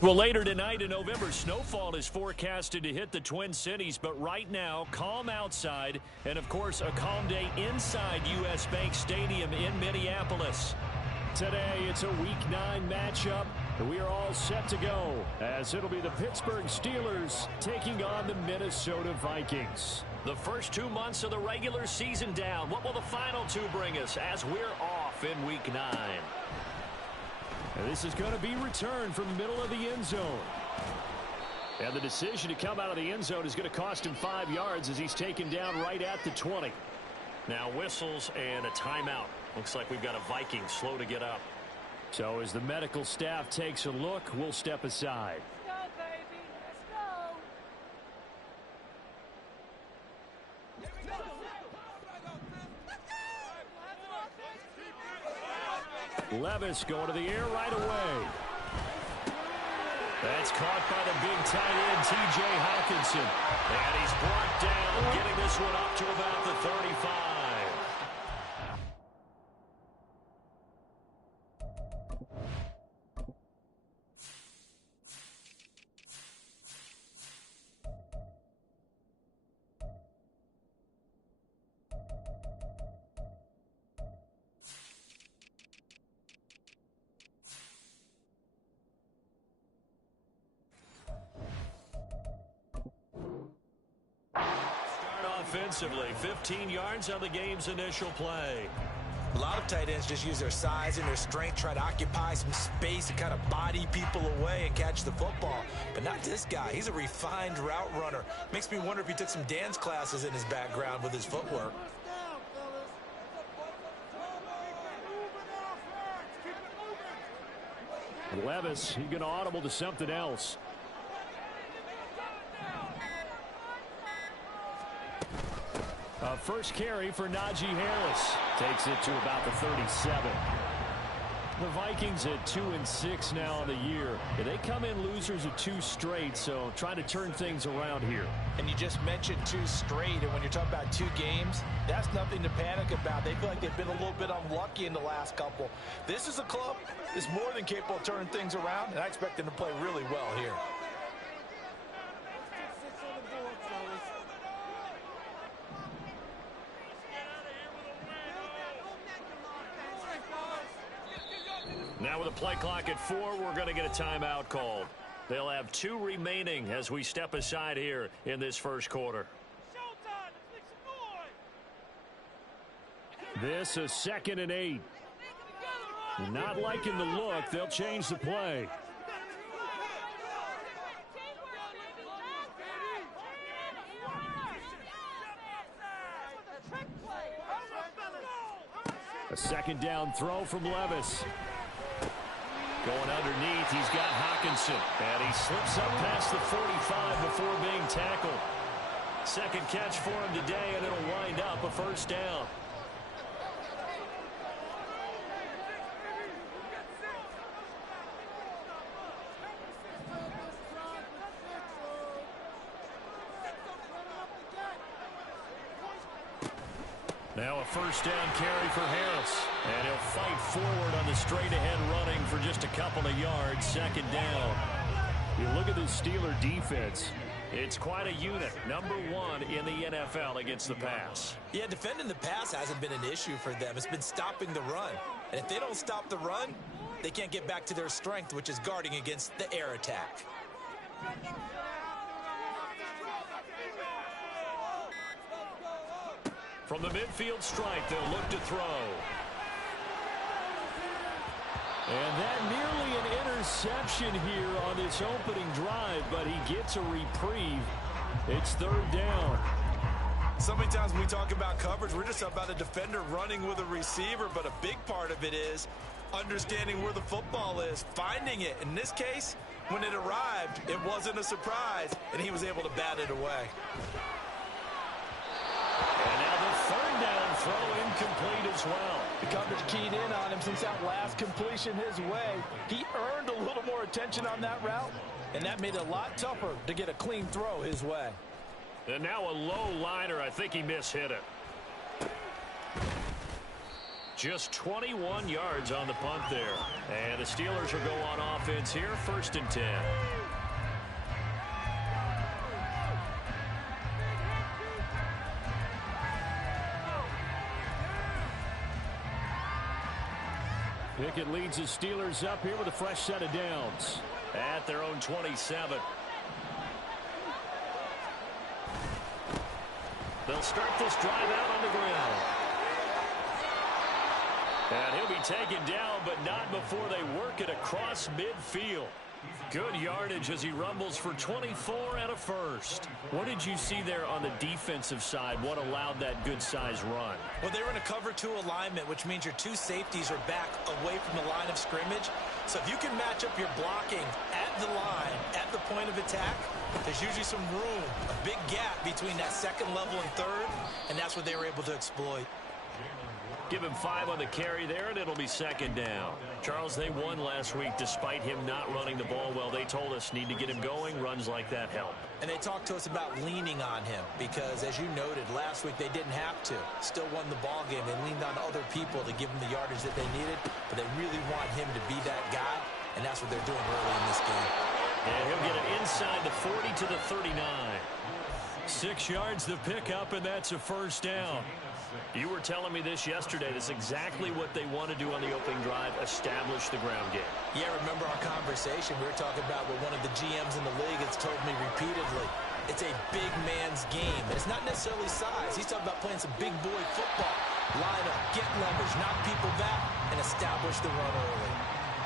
Well, later tonight in November, snowfall is forecasted to hit the Twin Cities, but right now, calm outside, and of course, a calm day inside U.S. Bank Stadium in Minneapolis. Today, it's a Week 9 matchup, and we are all set to go, as it'll be the Pittsburgh Steelers taking on the Minnesota Vikings. The first 2 months of the regular season down. What will the final 2 bring us as we're off in Week 9? And this is going to be returned from the middle of the end zone. And the decision to come out of the end zone is going to cost him 5 yards as he's taken down right at the 20. Now whistles and a timeout. Looks like we've got a Viking slow to get up. So as the medical staff takes a look, we'll step aside. Let's go, baby. Let's go. Levis going to the air right away. That's caught by the big tight end, T.J. Hawkinson. And he's brought down, getting this one up to about the 35. Offensively, 15 yards on the game's initial play. A lot of tight ends just use their size and their strength, try to occupy some space and kind of body people away and catch the football. But not this guy. He's a refined route runner. Makes me wonder if he took some dance classes in his background with his footwork. Levis, he's going to audible to something else. First carry for Najee Harris. Takes it to about the 37. The Vikings at 2-6 now on the year. They come in losers of 2 straight, so trying to turn things around here. And you just mentioned 2 straight, and when you're talking about 2 games, that's nothing to panic about. They feel like they've been a little bit unlucky in the last couple. This is a club that's more than capable of turning things around, and I expect them to play really well here. Now with a play clock at 4, we're going to get a timeout called. They'll have 2 remaining as we step aside here in this first quarter. This is 2nd and 8. Not liking the look. They'll change the play. A second down throw from Levis. Going underneath, he's got Hawkinson. And he slips up past the 45 before being tackled. Second catch for him today, and it'll wind up a first down. Now a first down carry for Harris. And he'll fight forward on the straight-ahead running for just a couple of yards. Second down. You look at the Steeler defense. It's quite a unit. Number one in the NFL against the pass. Yeah, defending the pass hasn't been an issue for them. It's been stopping the run. And if they don't stop the run, they can't get back to their strength, which is guarding against the air attack. From the midfield stripe, they'll look to throw. And that nearly an interception here on this opening drive, but he gets a reprieve. It's third down. So many times when we talk about coverage, we're just about a defender running with a receiver, but a big part of it is understanding where the football is, finding it. In this case, when it arrived, it wasn't a surprise, and he was able to bat it away. And now the third down throw incomplete as well. The coverage keyed in on him since that last completion his way. He earned a little more attention on that route, and that made it a lot tougher to get a clean throw his way. And now a low liner. I think he mishit it. Just 21 yards on the punt there. And the Steelers will go on offense here, 1st and 10. Pickett leads the Steelers up here with a fresh set of downs at their own 27. They'll start this drive out on the ground. And he'll be taken down, but not before they work it across midfield. Good yardage as he rumbles for 24 and a first. What did you see there on the defensive side? What allowed that good-sized run? Well, they were in a cover 2 alignment, which means your 2 safeties are back away from the line of scrimmage. So if you can match up your blocking at the line, at the point of attack, there's usually some room, a big gap between that second level and third, and that's what they were able to exploit. Give him 5 on the carry there, and it'll be second down. Charles, they won last week despite him not running the ball well. They told us need to get him going. Runs like that help. And they talked to us about leaning on him because, as you noted, last week they didn't have to. Still won the ball game. They leaned on other people to give them the yardage that they needed, but they really want him to be that guy, and that's what they're doing early in this game. And he'll get it inside the 40 to the 39. 6 yards the pickup, and that's a first down. You were telling me this yesterday. That's exactly what they want to do on the opening drive, establish the ground game. Yeah, remember our conversation. We were talking about what one of the GMs in the league has told me repeatedly. It's a big man's game. And it's not necessarily size. He's talking about playing some big boy football. Line up, get leverage, knock people back, and establish the run early.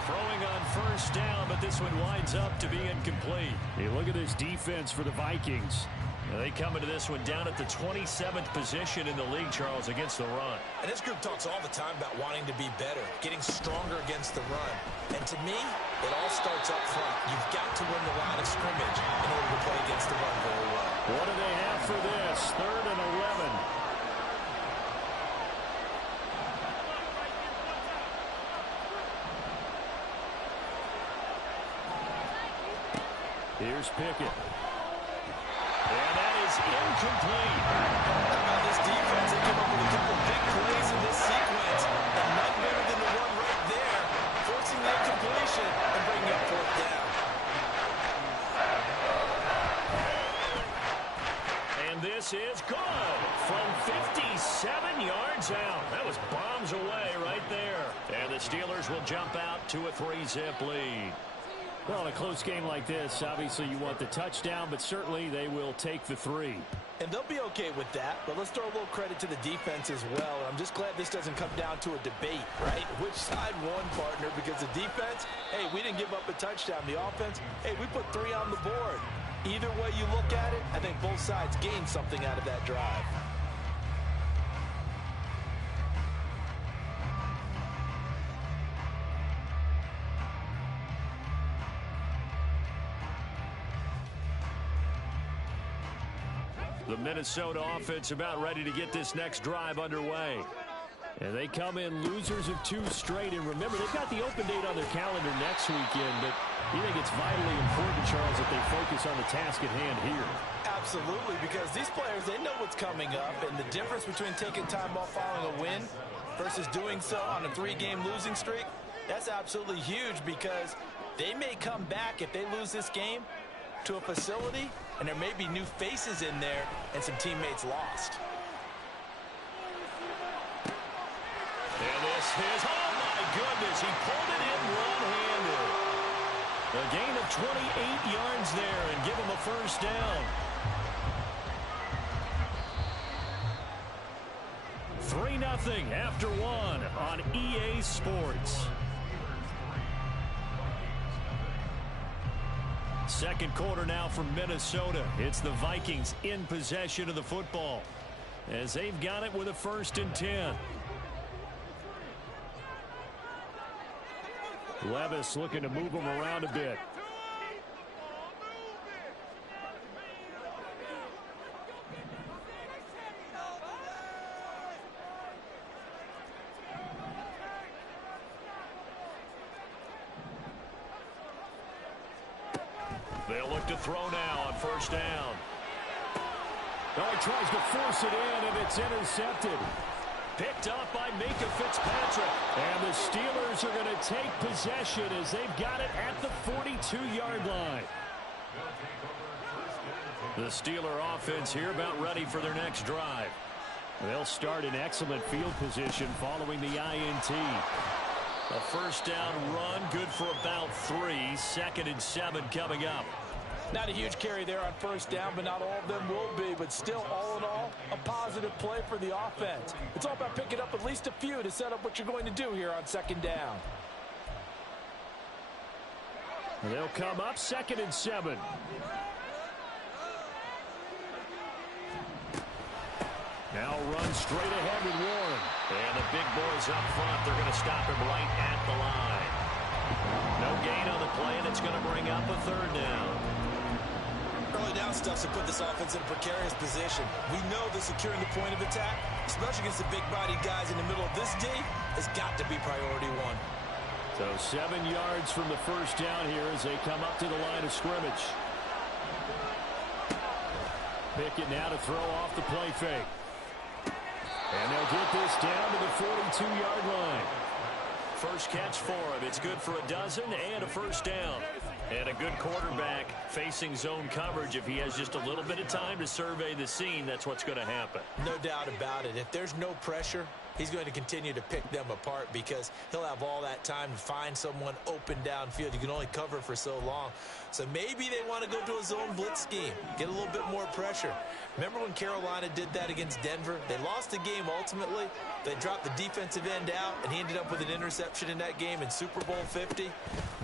Throwing on first down, but this one winds up to be incomplete. You look at this defense for the Vikings. They come into this one down at the 27th position in the league, Charles, against the run. And this group talks all the time about wanting to be better, getting stronger against the run. And to me, it all starts up front. You've got to win the line of scrimmage in order to play against the run very well. What do they have for this? 3rd and 11. Here's Pickett. And that is incomplete. How about this defense? They came up with a couple big plays in this sequence. And none better than the one right there, forcing the incompletion and bringing up 4th down. And this is good from 57 yards out. That was bombs away right there. And the Steelers will jump out to a 3-zip lead. Well, in a close game like this, obviously you want the touchdown, but certainly they will take the 3. And they'll be okay with that, but let's throw a little credit to the defense as well. I'm just glad this doesn't come down to a debate, right? Which side won, partner? Because the defense, hey, we didn't give up a touchdown. The offense, hey, we put 3 on the board. Either way you look at it, I think both sides gained something out of that drive. The Minnesota offense about ready to get this next drive underway. And they come in losers of 2 straight. And remember, they've got the open date on their calendar next weekend. But you think it's vitally important, Charles, that they focus on the task at hand here? Absolutely, because these players, they know what's coming up. And the difference between taking time off following a win versus doing so on a 3-game losing streak, that's absolutely huge, because they may come back if they lose this game to a facility, and there may be new faces in there and some teammates lost. And this is, oh my goodness, he pulled it in one-handed. A gain of 28 yards there and give him a first down. 3-0 after 1 on EA Sports. Second quarter now from Minnesota. It's the Vikings in possession of the football as they've got it with a 1st and 10. Levis looking to move them around a bit. They'll look to throw now on 1st down. Oh, he tries to force it in, and it's intercepted. Picked up by Minka Fitzpatrick. And the Steelers are going to take possession as they've got it at the 42-yard line. The Steeler offense here about ready for their next drive. They'll start in excellent field position following the INT. A 1st down run, good for about 3. 2nd and 7 coming up. Not a huge carry there on 1st down, but not all of them will be. But still, all in all, a positive play for the offense. It's all about picking up at least a few to set up what you're going to do here on 2nd down. They'll come up 2nd and 7. Now run straight ahead with Warren. And the big boys up front, they're going to stop him right at the line. No gain on the play, and it's going to bring up a 3rd down. Early down stuff to put this offense in a precarious position. We know that securing the point of attack, especially against the big-bodied guys in the middle of this D, has got to be priority 1. So 7 yards from the 1st down here as they come up to the line of scrimmage. Pickett now to throw off the play fake. And they'll get this down to the 42-yard line. First catch for him. It's good for a dozen and a 1st down. And a good quarterback facing zone coverage. If he has just a little bit of time to survey the scene, that's what's going to happen. No doubt about it. If there's no pressure, he's going to continue to pick them apart because he'll have all that time to find someone open downfield. You can only cover for so long. So maybe they want to go to a zone blitz scheme, get a little bit more pressure. Remember when Carolina did that against Denver? They lost the game ultimately. They dropped the defensive end out, and he ended up with an interception in that game in Super Bowl 50.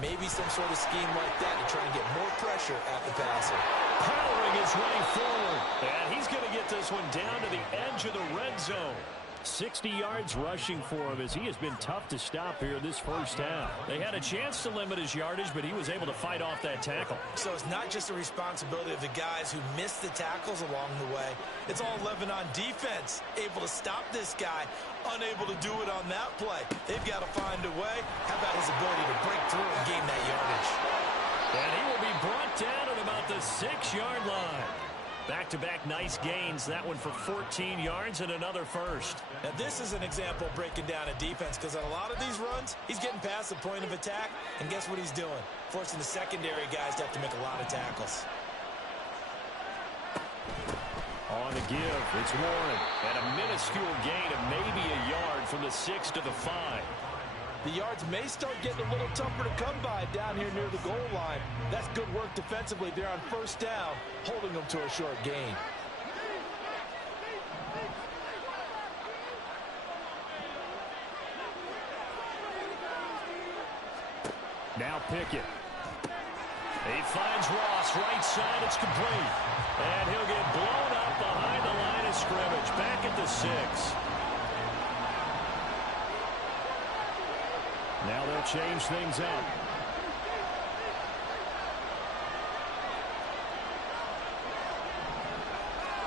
Maybe some sort of scheme like that to try and get more pressure at the passer. Powering his way forward. And he's going to get this one down to the edge of the red zone. 60 yards rushing for him as he has been tough to stop here this 1st half. They had a chance to limit his yardage, but he was able to fight off that tackle. So it's not just the responsibility of the guys who missed the tackles along the way. It's all living on defense, able to stop this guy, unable to do it on that play. They've got to find a way. How about his ability to break through and gain that yardage? And he will be brought down at about the 6-yard line. Back-to-back nice gains. That one for 14 yards and another 1st. Now this is an example of breaking down a defense because on a lot of these runs, he's getting past the point of attack, and guess what he's doing? Forcing the secondary guys to have to make a lot of tackles. On the give, it's Warren. And a minuscule gain of maybe a yard from the 6 to the 5. The yards may start getting a little tougher to come by down here near the goal line. That's good work defensively there on first down, holding them to a short gain. Now Pickett. He finds Ross, right side, it's complete. And he'll get blown up behind the line of scrimmage, back at the 6. Now they'll change things up.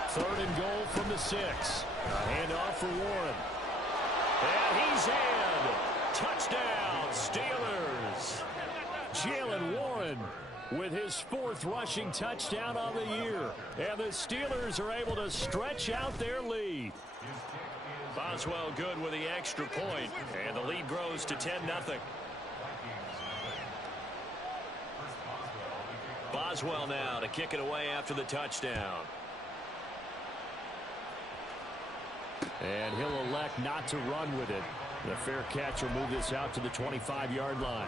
Third and goal from the 6. A handoff for Warren. And he's in. Touchdown, Steelers. Jalen Warren with his 4th rushing touchdown on the year. And the Steelers are able to stretch out their lead. Boswell good with the extra point, and the lead grows to 10-0. Boswell now to kick it away after the touchdown. And he'll elect not to run with it. The fair catch will move this out to the 25-yard line.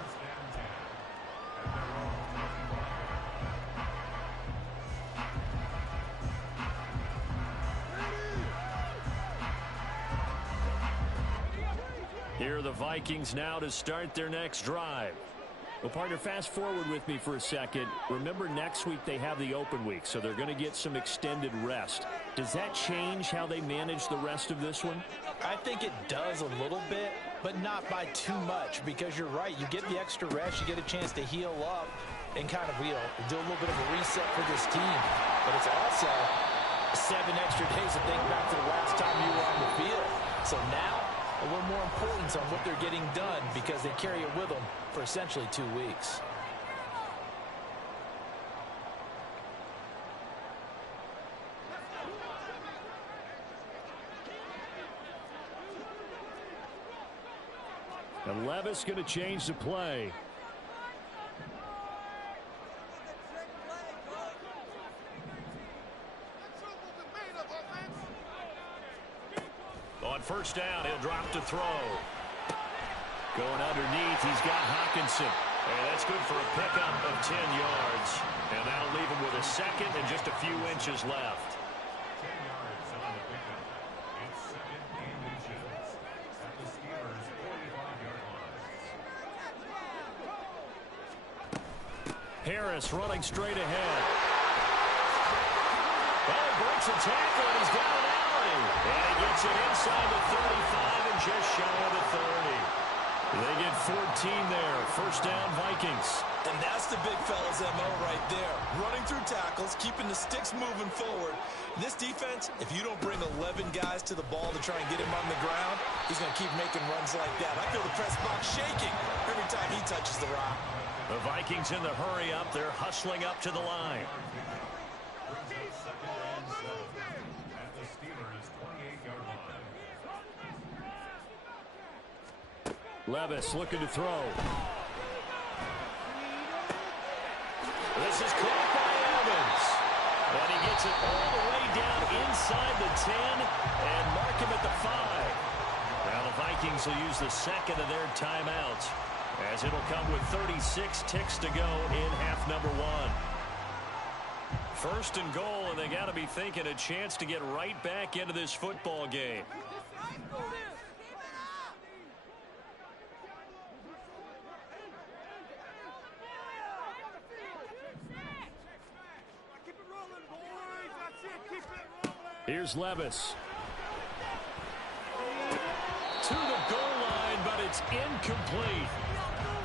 Here are the Vikings now to start their next drive. Well, partner, fast forward with me for a second. Remember, next week they have the open week, so they're going to get some extended rest. Does that change how they manage the rest of this one? I think it does a little bit, but not by too much, because you're right. You get the extra rest, you get a chance to heal up and kind of, do a little bit of a reset for this team. But it's also 7 extra days to think back to the last time you were on the field. So now, a little more importance on what they're getting done because they carry it with them for essentially 2 weeks. And Levis going to change the play. On first down, he'll drop to throw. Going underneath, he's got Hockenson. And that's good for a pickup of 10 yards. And that'll leave him with a second and just a few inches left. Harris running straight ahead. Well, he breaks a tackle, and he's got an alley. And he gets it inside the 35 and just shy of the 30. They get 14 there. First down, Vikings. And that's the big fella's MO right there. Running through tackles, keeping the sticks moving forward. This defense, if you don't bring 11 guys to the ball to try and get him on the ground, he's going to keep making runs like that. I feel the press box shaking every time he touches the rock. The Vikings in the hurry up. They're hustling up to the line. Levis looking to throw. This is caught by Evans. And he gets it all the way down inside the 10 and mark him at the 5. Now the Vikings will use the second of their timeouts, as it'll come with 36 ticks to go in half number 1. First and goal, and they got to be thinking a chance to get right back into this football game. Here's Levis. To the goal line, but it's incomplete.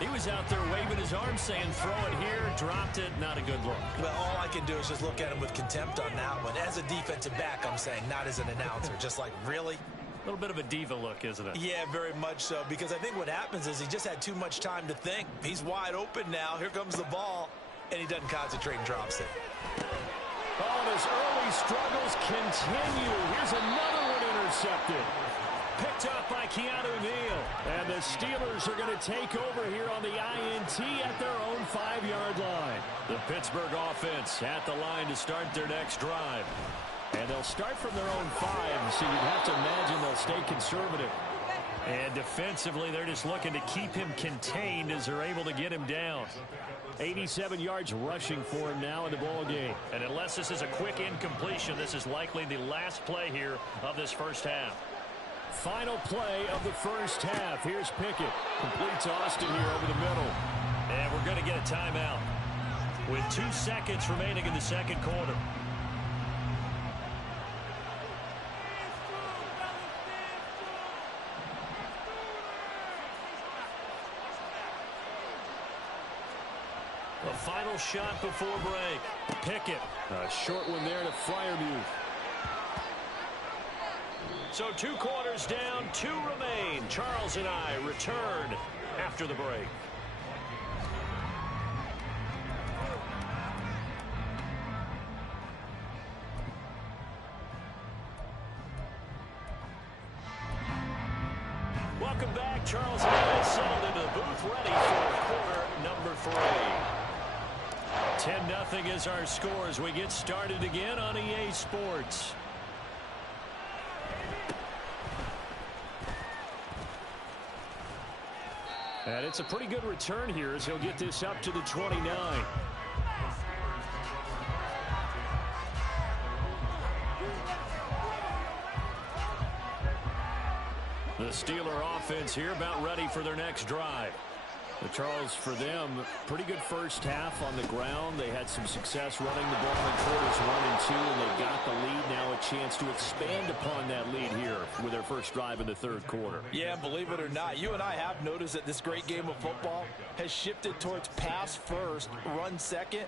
He was out there waving his arms saying, throw it here, dropped it, not a good look. Well, all I can do is just look at him with contempt on that one. As a defensive back, I'm saying, not as an announcer. Just like, really? A little bit of a diva look, isn't it? Yeah, very much so, because I think what happens is he just had too much time to think. He's wide open now. Here comes the ball, and he doesn't concentrate and drops it. Oh, his early struggles continue. Here's another one intercepted. Picked up by Keanu Neal. And the Steelers are going to take over here on the INT at their own 5-yard line. The Pittsburgh offense at the line to start their next drive. And they'll start from their own 5, so you'd have to imagine they'll stay conservative. And defensively, they're just looking to keep him contained as they're able to get him down. 87 yards rushing for him now in the ball game. And unless this is a quick incompletion, this is likely the last play here of this first half. Final play of the first half. Here's Pickett. Completes Austin here over the middle. And we're going to get a timeout with 2 seconds remaining in the second quarter. The final shot before break. Pickett. A short one there to Freiermuth. So 2 quarters down, 2 remain. Charles and I return after the break. Welcome back. Charles and I settled into the booth ready for quarter number 3. 10-0 is our score as we get started again on EA Sports. And it's a pretty good return here as he'll get this up to the 29. The Steeler offense here about ready for their next drive. But Charles, for them, pretty good first half on the ground. They had some success running the ball in quarters 1 and 2, and they got the lead. Now a chance to expand upon that lead here with their first drive in the third quarter. Yeah, believe it or not, you and I have noticed that this great game of football has shifted towards pass first, run second.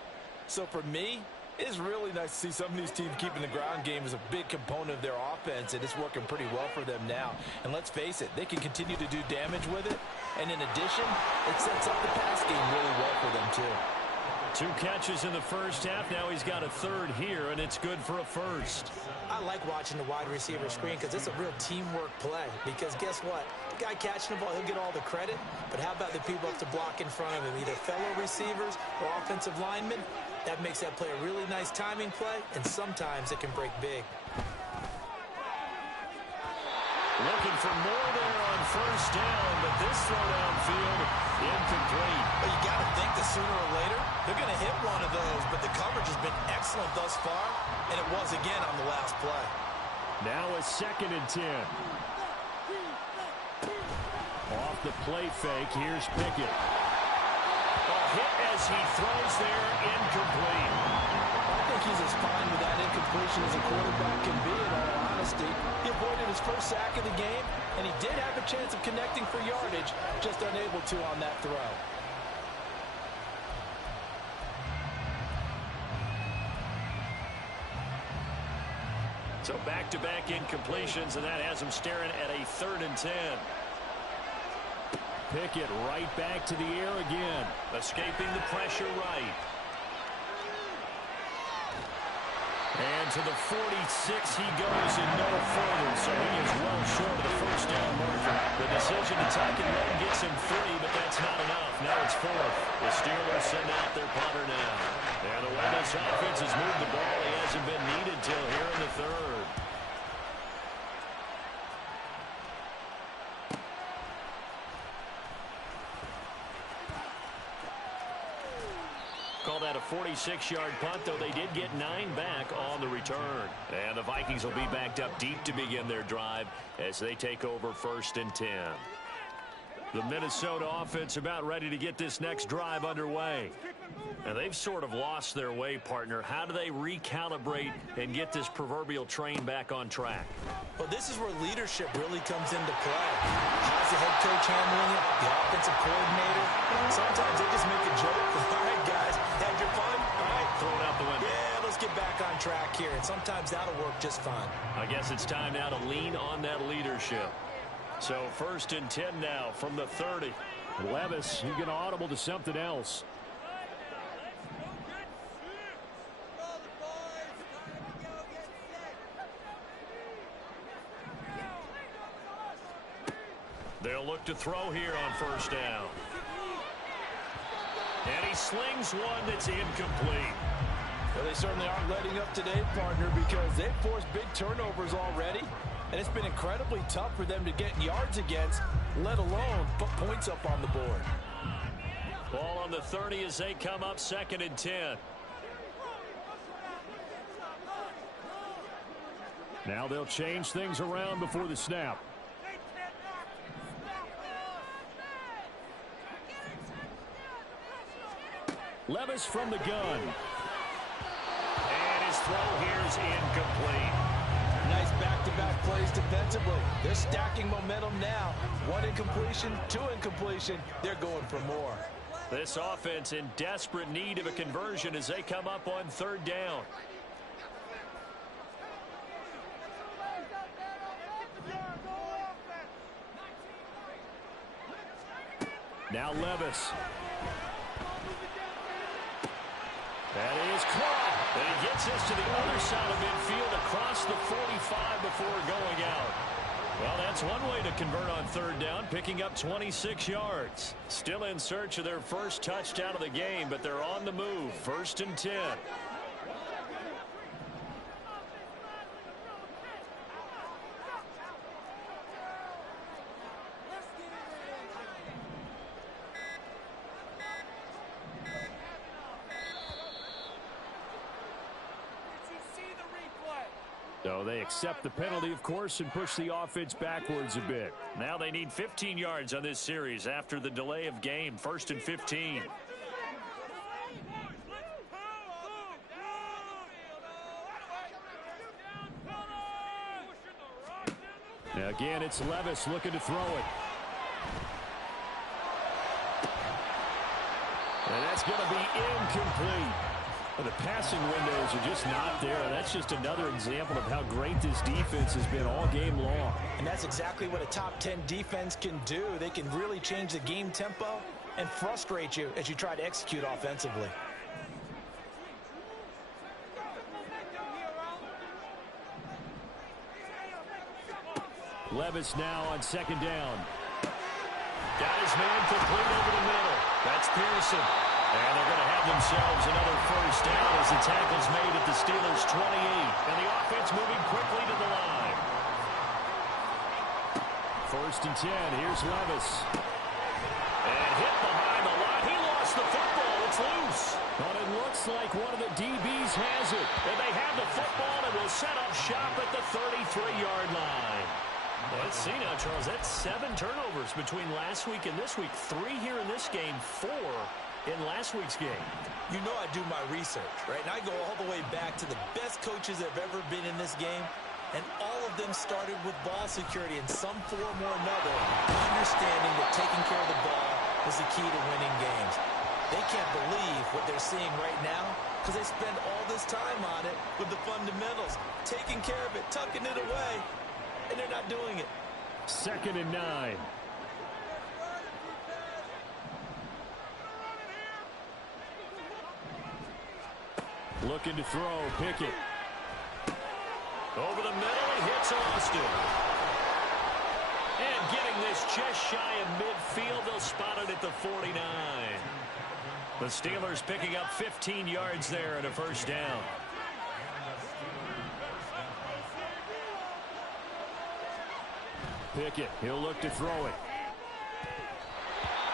So for me, it's really nice to see some of these teams keeping the ground game as a big component of their offense, and it's working pretty well for them now. And let's face it, they can continue to do damage with it. And in addition, it sets up the pass game really well for them, too. 2 catches in the first half. Now he's got a third here, and it's good for a first. I like watching the wide receiver screen because it's a real teamwork play. Because guess what? The guy catching the ball, he'll get all the credit. But how about the people up to block in front of him, either fellow receivers or offensive linemen? That makes that play a really nice timing play, and sometimes it can break big. Looking for more there on first down, but this throw downfield incomplete. But you got to think that sooner or later, they're going to hit one of those, but the coverage has been excellent thus far, and it was again on the last play. Now a 2nd and 10. Off the play fake, here's Pickett. A hit as he throws there, incomplete. I think he's as fine with that incompletion as a quarterback can be, in all honesty. He avoided his first sack of the game, and he did have a chance of connecting for yardage, just unable to on that throw. So back-to-back incompletions, and that has him staring at a 3rd and 10. Pickett right back to the air again, escaping the pressure right. And to the 46 he goes and no further, so he is well short of the first down marker. The decision to tuck and run gets him 3, but that's not enough. Now it's 4th. The Steelers send out their punter now. And the way this offense has moved the ball, he hasn't been needed till here in the 3rd. Call that a 46-yard punt, though they did get 9 back on the return. And the Vikings will be backed up deep to begin their drive as they take over 1st and 10. The Minnesota offense about ready to get this next drive underway. And they've sort of lost their way, partner. How do they recalibrate and get this proverbial train back on track? Well, this is where leadership really comes into play. How's the head coach handling it? The offensive coordinator? Sometimes they just make a joke. All right, guys, had your fun? All right, Throw it out the window. yeah, let's get back on track here. And sometimes that'll work just fine. I guess it's time now to lean on that leadership. So 1st and 10 now from the 30. Levis, you get audible to something else. They'll look to throw here on first down. And he slings one that's incomplete. Well, they certainly aren't letting up today, partner, because they've forced big turnovers already. And it's been incredibly tough for them to get yards against, let alone put points up on the board. Ball on the 30 as they come up 2nd and 10. Now they'll change things around before the snap. Levis from the gun. And his throw here is incomplete. Nice back-to-back plays defensively. They're stacking momentum now. 1 incompletion, 2 incompletion. They're going for more. This offense in desperate need of a conversion as they come up on 3rd down. Now Levis. That is caught. And he gets this to the other side of midfield across the 45 before going out. Well, that's one way to convert on 3rd down, picking up 26 yards. Still in search of their first touchdown of the game, but they're on the move. 1st and 10. So they accept the penalty, of course, and push the offense backwards a bit. Now they need 15 yards on this series after the delay of game. 1st and 15. Now again, it's Levis looking to throw it. And that's going to be incomplete. The passing windows are just not there. That's just another example of how great this defense has been all game long. And that's exactly what a top 10 defense can do. They can really change the game tempo and frustrate you as you try to execute offensively. Levis now on 2nd down. Got his man complete over the middle. That's Pearson. And they're going to have themselves another 1st down as the tackle's made at the Steelers' 28. And the offense moving quickly to the line. 1st and 10. Here's Levis. And hit behind the line. He lost the football. It's loose. But it looks like one of the DBs has it. And they have the football and will set up shop at the 33-yard line. Let's see now, Charles. That's 7 turnovers between last week and this week. 3 here in this game, 4 in last week's game. You know I do my research, right? And I go all the way back to the best coaches that have ever been in this game, and all of them started with ball security in some form or another, understanding that taking care of the ball was the key to winning games. They can't believe what they're seeing right now because they spend all this time on it with the fundamentals, taking care of it, tucking it away, and they're not doing it. 2nd and 9. Looking to throw, Pickett. Over the middle, he hits Austin. And getting this just shy of midfield, they'll spot it at the 49. The Steelers picking up 15 yards there and a 1st down. Pickett, he'll look to throw it.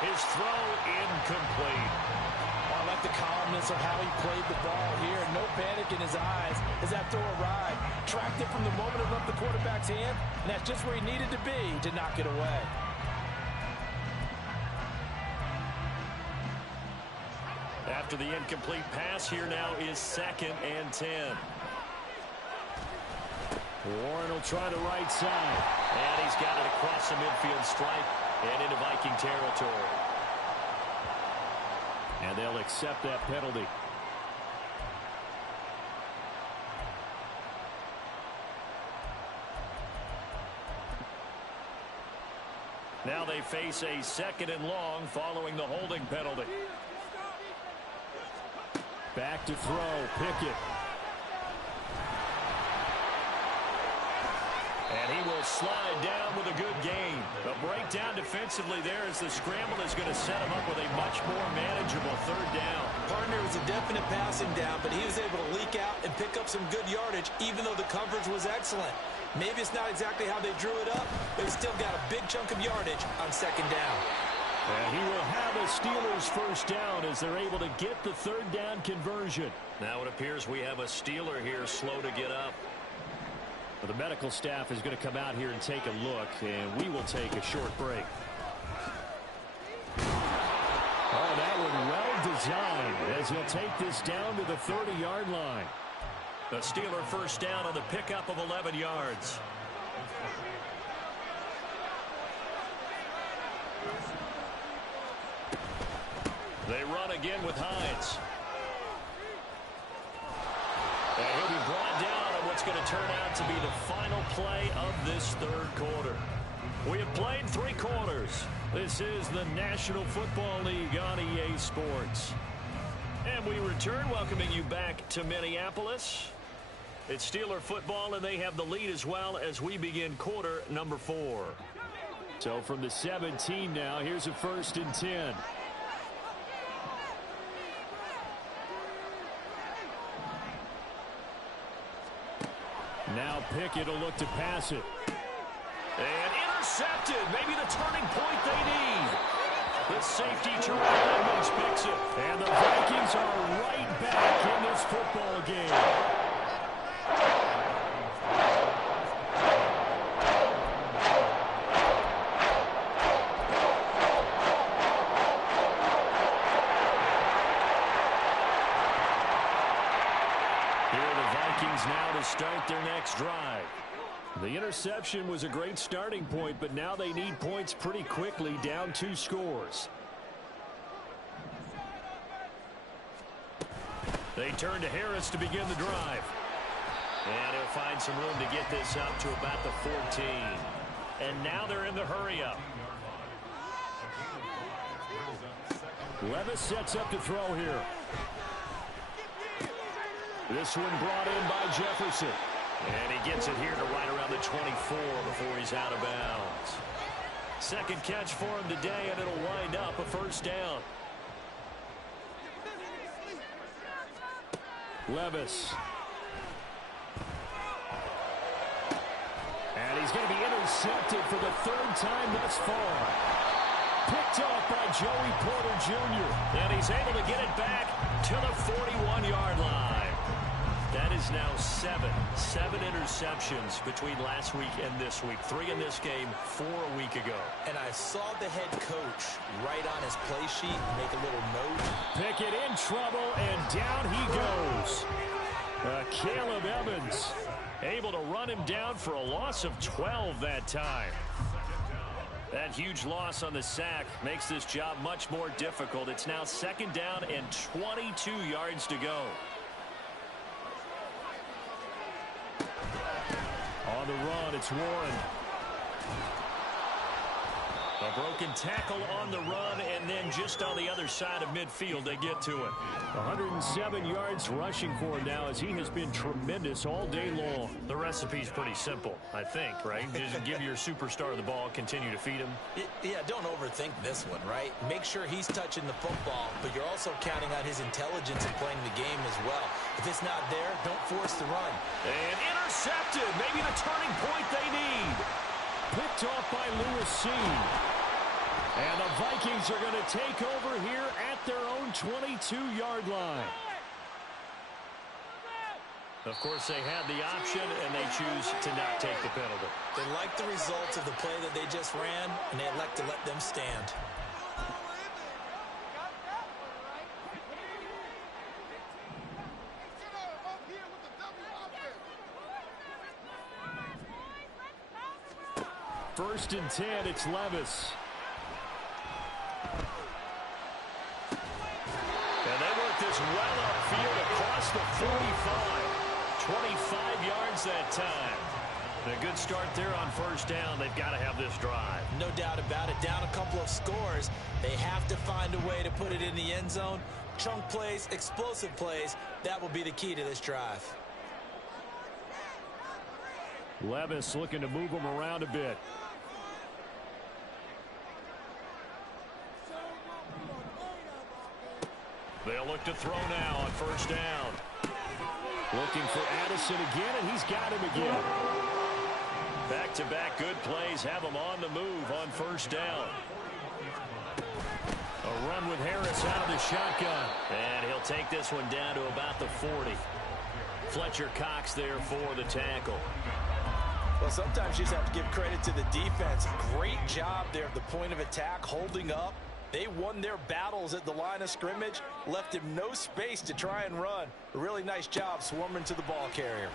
His throw incomplete. I like the calmness of how he played the ball here. No panic in his eyes as that throw arrived. Tracked it from the moment it left the quarterback's hand, and that's just where he needed to be to knock it away. After the incomplete pass, here now is 2nd and 10. Warren will try the right side. And he's got it across the midfield stripe and into Viking territory. And they'll accept that penalty. Now they face a 2nd and long following the holding penalty. Back to throw, Pickett. And he will slide down with a good gain. A breakdown defensively there as the scramble is going to set him up with a much more manageable third down. Partner was a definite passing down, but he was able to leak out and pick up some good yardage, even though the coverage was excellent. Maybe it's not exactly how they drew it up, but he still got a big chunk of yardage on second down. And he will have a Steelers first down as they're able to get the third down conversion. Now it appears we have a Steeler here slow to get up. Well, the medical staff is going to come out here and take a look, and we will take a short break. Oh, that one well designed as he'll take this down to the 30-yard line. The Steeler first down on the pickup of 11 yards. They run again with Hines. And he'll be brought down on what's going to turn out to be the final play of this third quarter. We have played 3 quarters. This is the National Football League on EA Sports. And we return, welcoming you back to Minneapolis. It's Steeler football, and they have the lead as well as we begin quarter number 4. So from the 17 now, here's a 1st and 10. Now Pickett will look to pass it. And intercepted. Maybe the turning point they need. The safety Terrell Edmonds picks it. And the Vikings are right back in this football game. Now to start their next drive. The interception was a great starting point, but now they need points pretty quickly, down 2 scores. They turn to Harris to begin the drive. And he'll find some room to get this up to about the 14. And now they're in the hurry-up. Levis sets up to throw here. This one brought in by Jefferson. And he gets it here to right around the 24 before he's out of bounds. Second catch for him today, and it'll wind up a first down. Levis. And he's going to be intercepted for the 3rd time thus far. Picked off by Joey Porter Jr. And he's able to get it back to the 41-yard line. That is now 7 interceptions between last week and this week. 3 in this game, 4 a week ago. And I saw the head coach write on his play sheet, make a little note. Pickett in trouble, and down he goes. Caleb Evans able to run him down for a loss of 12 that time. That huge loss on the sack makes this job much more difficult. It's now 2nd down and 22 yards to go. On the run, it's Warren. A broken tackle on the run, and then just on the other side of midfield, they get to it. 107 yards rushing for him now as he has been tremendous all day long. The recipe's pretty simple, I think, right? Just give your superstar the ball, continue to feed him. Yeah, don't overthink this one, right? Make sure he's touching the football, but you're also counting on his intelligence in playing the game as well. If it's not there, don't force the run. And intercepted. Maybe the turning point they need. Picked off by Lewis Seen. And the Vikings are going to take over here at their own 22-yard line. Of course, they had the option, and they choose to not take the penalty. They like the results of the play that they just ran, and they elect to let them stand. First and 10, it's Levis. And they work this well upfield across the 45. 25 yards that time. And a good start there on first down. They've got to have this drive. No doubt about it. Down a couple of scores. They have to find a way to put it in the end zone. Chunk plays, explosive plays. That will be the key to this drive. Levis looking to move him around a bit. They'll look to throw now on first down. Looking for Addison again, and he's got him again. Back-to-back good plays have him on the move on first down. A run with Harris out of the shotgun. And he'll take this one down to about the 40. Fletcher Cox there for the tackle. Well, sometimes you just have to give credit to the defense. Great job there at the point of attack, holding up. They won their battles at the line of scrimmage, left him no space to try and run. A really nice job swarming to the ball carrier.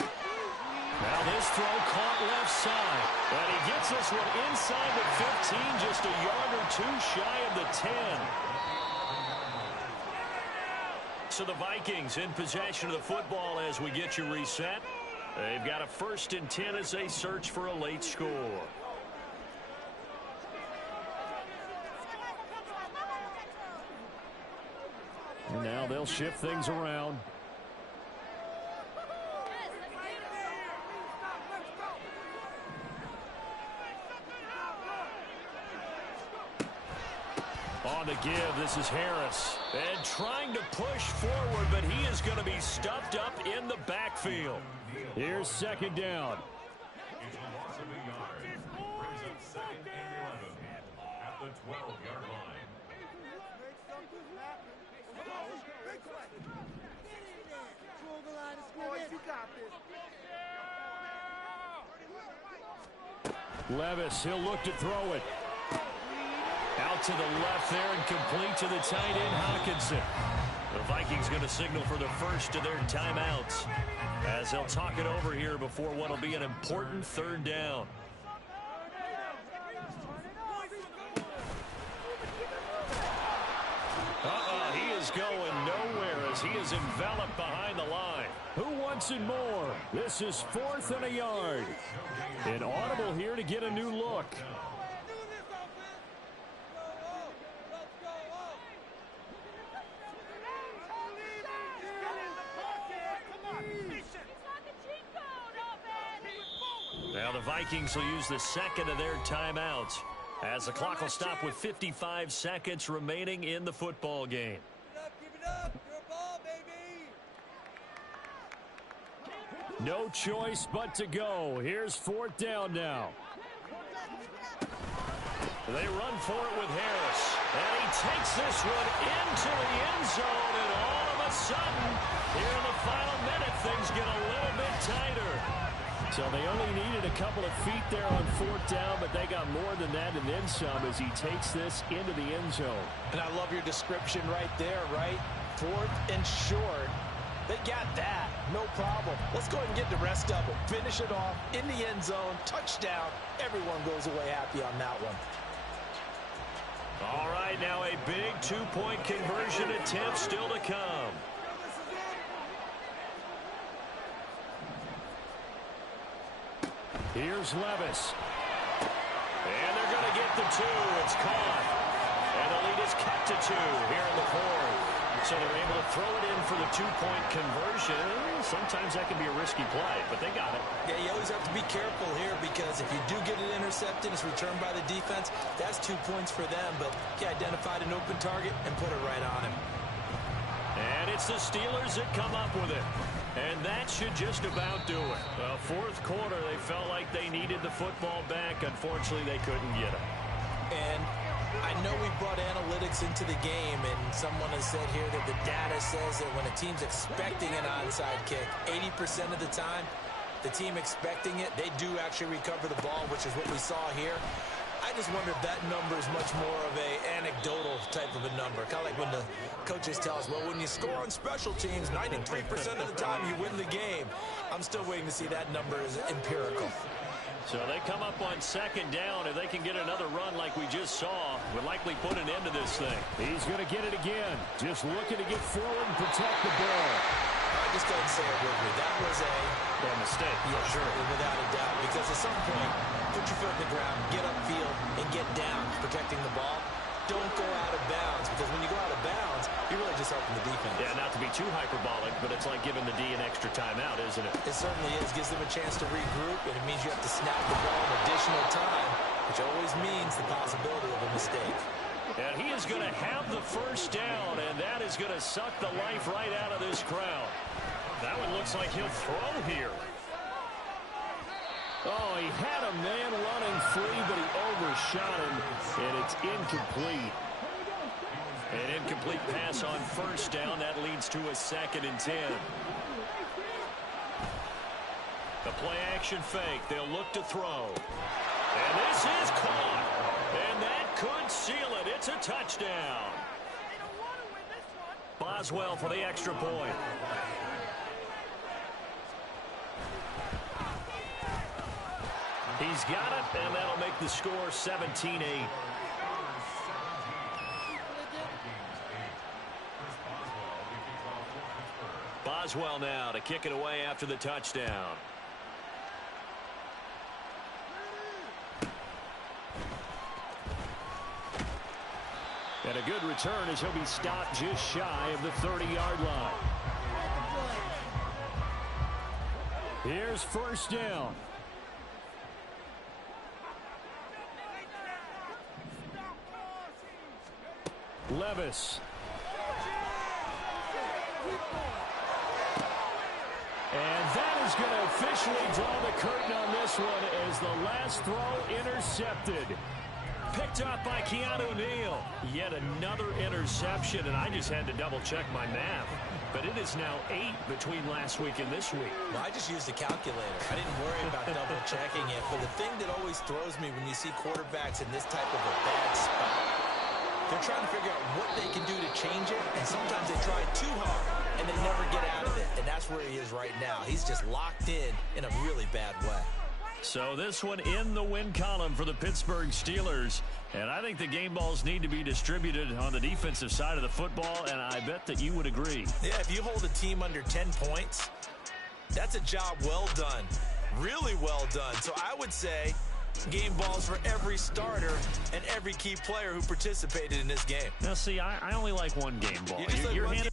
Now this throw caught left side. And he gets this one inside the 15, just a yard or two shy of the 10. So the Vikings in possession of the football as we get you reset. They've got a 1st and 10 as they search for a late score. And now they'll shift things around. On the give, this is Harris. And trying to push forward, but he is going to be stuffed up in the backfield. Here's 2nd down. At the 12-yard line. Levis, he'll look to throw it. Out to the left there and complete to the tight end, Hawkinson. The Vikings going to signal for the first of their timeouts as they'll talk it over here before what will be an important 3rd down. He is going nowhere as he is enveloped behind the line. Who wants it more? This is 4th and a yard. An audible here to get a new look. Now the Vikings will use the 2nd of their timeouts as the clock will stop with 55 seconds remaining in the football game. No choice but to go. Here's 4th down now. They run for it with Harris. And he takes this one into the end zone. And all of a sudden, here in the final minute, things get a little bit tighter. So they only needed a couple of feet there on 4th down, but they got more than that and then some as he takes this into the end zone. And I love your description right there, right? 4th and short. They got that. No problem. Let's go ahead and get the rest of it. Finish it off in the end zone. Touchdown. Everyone goes away happy on that one. All right, now a big 2-point conversion attempt still to come. Here's Levis. And they're going to get the 2. It's caught. And the lead is cut to 2 here in the 4th. So they're able to throw it in for the 2-point conversion. Sometimes that can be a risky play, but they got it. Yeah, you always have to be careful here because if you do get it intercepted, it's returned by the defense, that's 2 points for them. But he identified an open target and put it right on him. And it's the Steelers that come up with it. And that should just about do it. Well, 4th quarter, they felt like they needed the football back. Unfortunately, they couldn't get it. And I know we brought analytics into the game, and someone has said here that the data says that when a team's expecting an onside kick, 80% of the time, the team expecting it, they do actually recover the ball, which is what we saw here. I just wonder if that number is much more of a anecdotal type of a number. Kind of like when the coaches tell us, well, when you score on special teams, 93% of the time you win the game. I'm still waiting to see that number is empirical. So they come up on 2nd down. If they can get another run like we just saw, would likely put an end to this thing. He's going to get it again. Just looking to get forward and protect the ball. I just go and say it with me. That was a mistake. Yeah, sure, without a doubt. Because at some point, put your foot in the ground, get upfield, and get down protecting the ball. Don't go out of bounds, because when you go out of bounds, you're really just Nice help from the defense. Yeah, not to be too hyperbolic, but it's like giving the D an extra timeout, isn't it? It certainly is. Gives them a chance to regroup, and it means you have to snap the ball in additional time, which always means the possibility of a mistake. And he is going to have the first down, and that is going to suck the life right out of this crowd. That one looks like he'll throw here. Oh, he had a man running free, but he overshot him, and it's incomplete. An incomplete pass on first down. That leads to a 2nd and 10. The play-action fake. They'll look to throw. And this is caught. And that could seal it. It's a touchdown. Boswell for the extra point. He's got it, and that'll make the score 17-8. Boswell now to kick it away after the touchdown. And a good return as he'll be stopped just shy of the 30-yard line. Here's first down. Levis. And that is going to officially draw the curtain on this one as the last throw intercepted. Picked up by Keanu Neal. Yet another interception, and I just had to double-check my math. But it is now 8 between last week and this week. Well, I just used a calculator. I didn't worry about double-checking it. But the thing that always throws me when you see quarterbacks in this type of a bad spot, they're trying to figure out what they can do to change it, and sometimes they try too hard, and they never get out of it. And that's where he is right now. He's just locked in a really bad way. So this one in the win column for the Pittsburgh Steelers. And I think the game balls need to be distributed on the defensive side of the football, and I bet that you would agree. Yeah, if you hold a team under 10 points, that's a job well done. Really well done. So I would say game balls for every starter and every key player who participated in this game. Now, see, I only like one game ball. You just like You're one handing